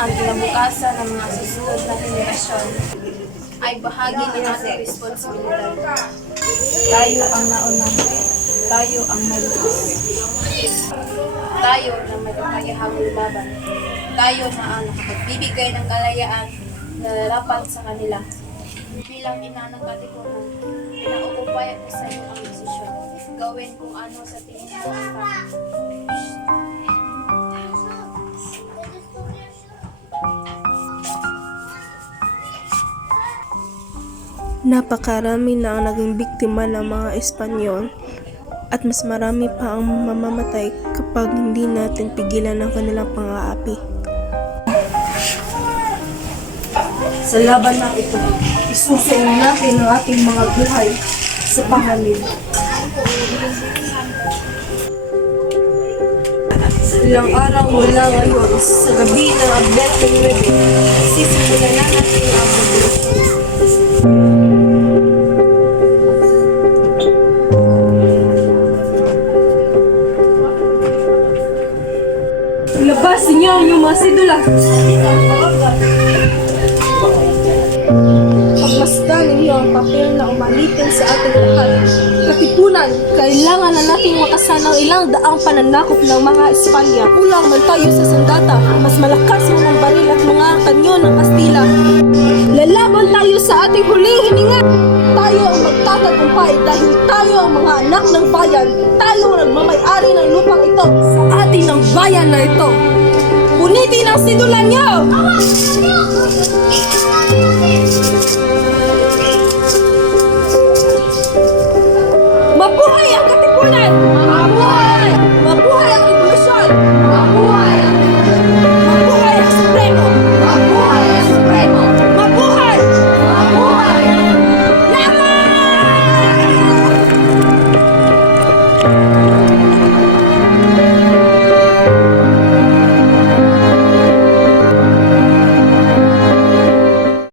ang kinabukasan ng mga susunod na henerasyon ay bahagi ng ating responsibilidad. Tayo ang nauna, tayo ang malutas. Tayo na may kakayahang lumaban. Tayo na ang nakapagbibigay ng kalayaan na lalapat sa kanila. Bilang ina ng katipunan, pinauupayan ko sa iyo ang desisyon. Gawin kung ano sa tingin mo ang tama. Napakarami na ang naging biktima ng mga Espanyol at mas marami pa ang mamamatay kapag hindi natin pigilan ang kanilang pang-aapi. Sa laban na ito, isusuong natin ang ating mga buhay sa pangalan. Ilang araw mula ngayon, sa gabi ng Advento 9, sisimulan na natin ang revolusyon. Ilabas niyo ang inyong mga sidula. Pagmasdan ninyo ang papel na umalitin sa ating lahat. Katipunan, kailangan na nating makasanang ilang daang pananakop ng mga Espanya. Kulang man tayo sa sandata, mas malakas mo ng baril at mga kanyon ng Kastila. Lalaban tayo sa ating huling hininga. Tayo ang magtatagumpay dahil tayo ang mga anak ng bayan. Tayo ang nagmamay-ari ng lupang ito sa atin ng bayan na ito. Punitin ang sidulan niyo! Mabuhay ang Katipunan!